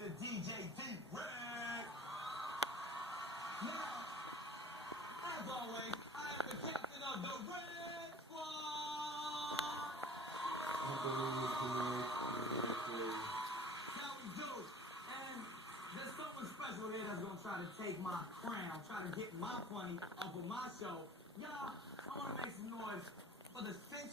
Mr. DJ D-Red. Now, as always, I am the captain of the Red Squad. Now we do. And there's someone special here that's going to try to take my crown, try to get my funny off of my show. Y'all, I want to make some noise for the sensual.